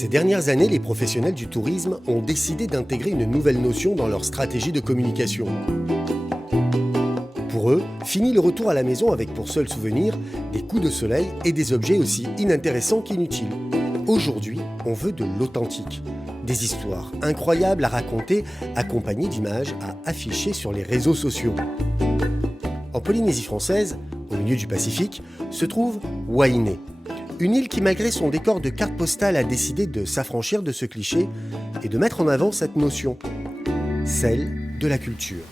Ces dernières années, les professionnels du tourisme ont décidé d'intégrer une nouvelle notion dans leur stratégie de communication. Pour eux, fini le retour à la maison avec pour seul souvenir des coups de soleil et des objets aussi inintéressants qu'inutiles. Aujourd'hui, on veut de l'authentique. Des histoires incroyables à raconter, accompagnées d'images à afficher sur les réseaux sociaux. En Polynésie française, au milieu du Pacifique, se trouve Huahine. Une île qui, malgré son décor de carte postale, a décidé de s'affranchir de ce cliché et de mettre en avant cette notion, celle de la culture.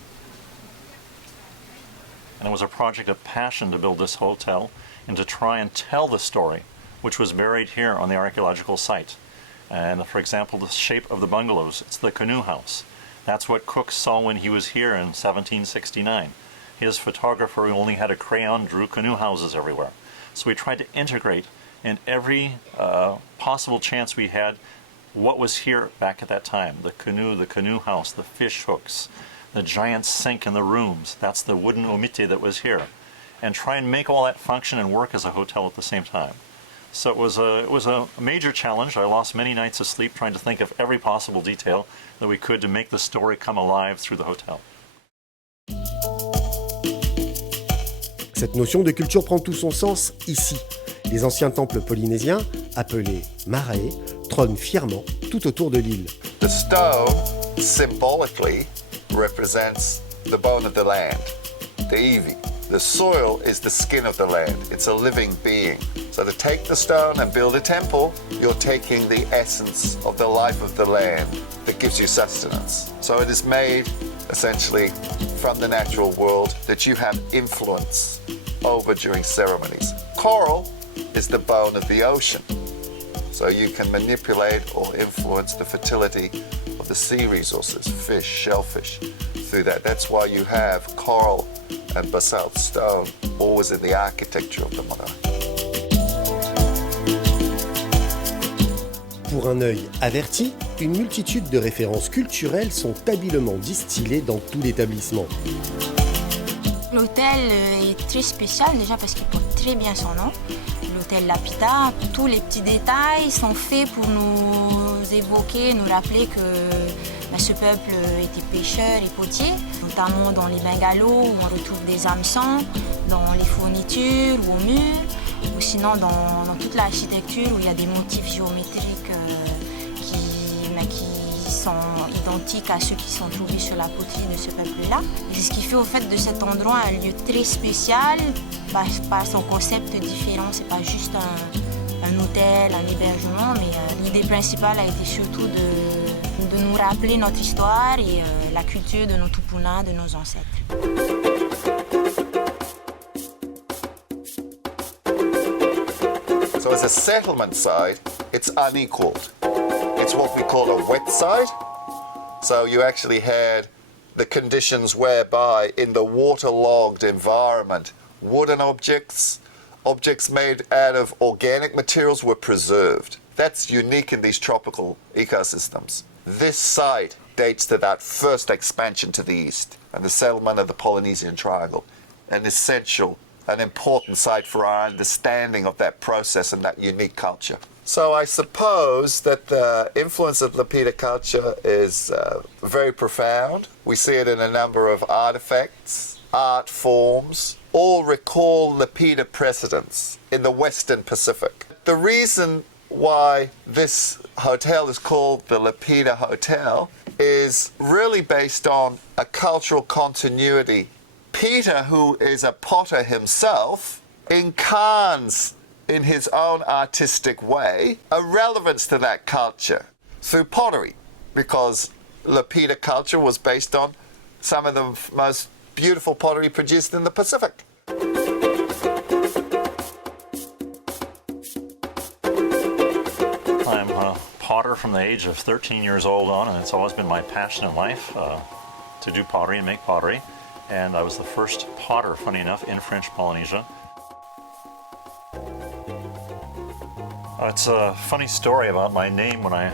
And it was a project of passion to build this hotel and to try and tell the story, which was buried here on the archaeological site. And for example, the shape of the bungalows, it's the canoe house. That's what Cook saw when he was here in 1769. His photographer, who only had a crayon, drew canoe houses everywhere. So we tried to integrate in every possible chance we had what was here back at that time. The canoe house, the fish hooks, the giant sink in the rooms, that's the wooden omite that was here. And try and make all that function and work as a hotel at the same time. So it was a major challenge. I lost many nights of sleep trying to think of every possible detail that we could to make the story come alive through the hotel. Cette notion de culture prend tout son sens ici. Les anciens temples polynésiens, appelés Maitai, trônent fièrement tout autour de l'île. The stone symbolically represents the bone of the land, the iwi. The soil is the skin of the land. It's a living being. So to take the stone and build a temple, you're taking the essence of the life of the land that gives you sustenance. So it is made essentially from the natural world that you have influence over during ceremonies. Coral is the bone of the ocean. So you can manipulate or influence the fertility of the sea resources, fish, shellfish, through that. That's why you have coral and basalt stone always in the architecture of the Maitai. Pour un œil averti, une multitude de références culturelles sont habilement distillées dans tout l'établissement. L'hôtel est très spécial déjà parce qu'il porte très bien son nom. L'hôtel Lapita, tous les petits détails sont faits pour nous évoquer, nous rappeler que ce peuple était pêcheur et potier, notamment dans les bungalows où on retrouve des hameçons, dans les fournitures ou au mur, ou sinon dans toute l'architecture où il y a des motifs géométriques qui sont identiques à ceux qui sont trouvés sur la poterie de ce peuple-là. C'est ce qui fait au fait de cet endroit un lieu très spécial par son concept différent. C'est pas juste un hôtel, un hébergement, mais l'idée principale a été surtout de nous rappeler notre histoire et la culture de nos tupuna, de nos ancêtres. So as a settlement site, it's unequaled. It's what we call a wet site. So you actually had the conditions whereby in the waterlogged environment, wooden objects made out of organic materials were preserved. That's unique in these tropical ecosystems. This site dates to that first expansion to the east and the settlement of the Polynesian Triangle, an essential, an important site for our understanding of that process and that unique culture. So I suppose that the influence of Lapita culture is very profound. We see it in a number of artifacts, art forms, all recall Lapita precedents in the Western Pacific. The reason why this hotel is called the Lapita Hotel is really based on a cultural continuity. Peter, who is a potter himself, incarns in his own artistic way a relevance to that culture through pottery, because Lapita culture was based on some of the most beautiful pottery produced in the Pacific. I'm a potter from the age of 13 years old on, and it's always been my passion in life to do pottery and make pottery. And I was the first potter, funny enough, in French Polynesia. It's a funny story about my name. When I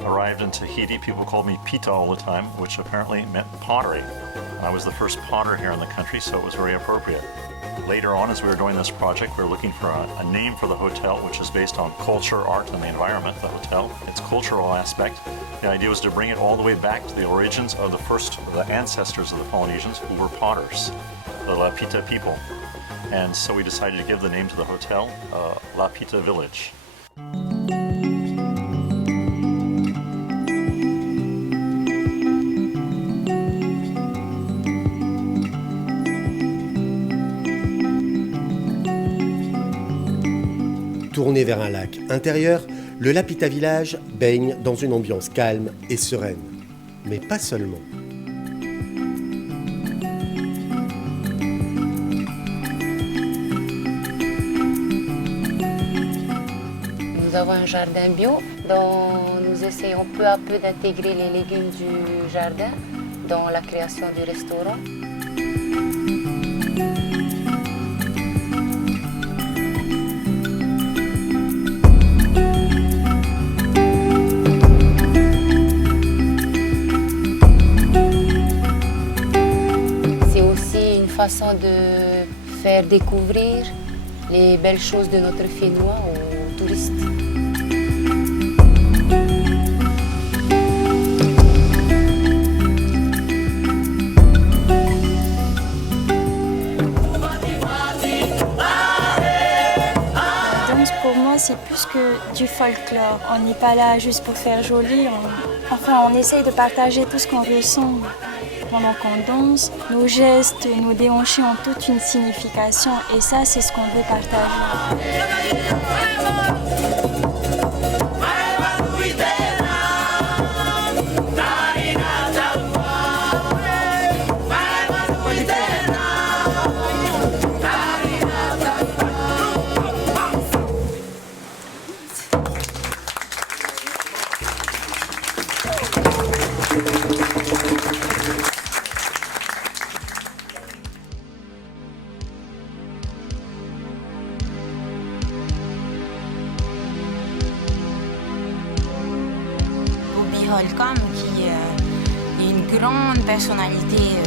arrived in Tahiti, people called me Pita all the time, which apparently meant pottery. I was the first potter here in the country, so it was very appropriate. Later on, as we were doing this project, we were looking for a name for the hotel, which is based on culture, art, and the environment, the hotel, its cultural aspect. The idea was to bring it all the way back to the origins of the ancestors of the Polynesians, who were potters, the Lapita people. And so we decided to give the name to the hotel, Lapita Village. Tourné vers un lac intérieur, le Lapita Village baigne dans une ambiance calme et sereine. Mais pas seulement. Nous avons un jardin bio dont nous essayons peu à peu d'intégrer les légumes du jardin dans la création du restaurant. Façon de faire découvrir les belles choses de notre Fénois aux touristes. La danse pour moi c'est plus que du folklore. On n'est pas là juste pour faire joli. On essaye de partager tout ce qu'on ressent. Pendant qu'on danse, nos gestes, nos déhanchés ont toute une signification et ça, c'est ce qu'on veut partager. Qui est une grande personnalité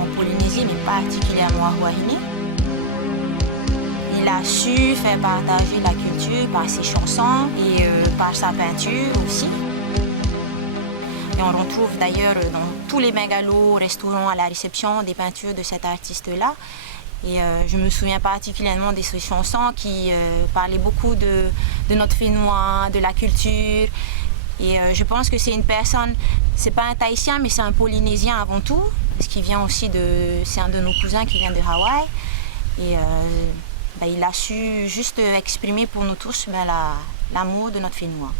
en Polynésie, mais particulièrement à Huahine. Il a su faire partager la culture par ses chansons et par sa peinture aussi. Et on retrouve d'ailleurs dans tous les bungalows, restaurants, à la réception des peintures de cet artiste-là. Et je me souviens particulièrement de ses chansons qui parlaient beaucoup de notre Fénois, de la culture. Et je pense que c'est une personne, c'est pas un Tahitien, mais c'est un Polynésien avant tout, parce qu'il vient aussi c'est un de nos cousins qui vient de Hawaï. Et il a su juste exprimer pour nous tous l'amour de notre Fénois.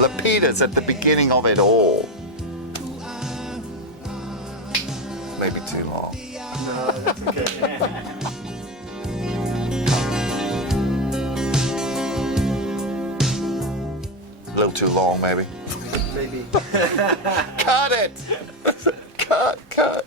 Lapita's at the beginning of it all. Maybe too long. No, that's okay. A little too long, maybe. Maybe. Cut it! Cut.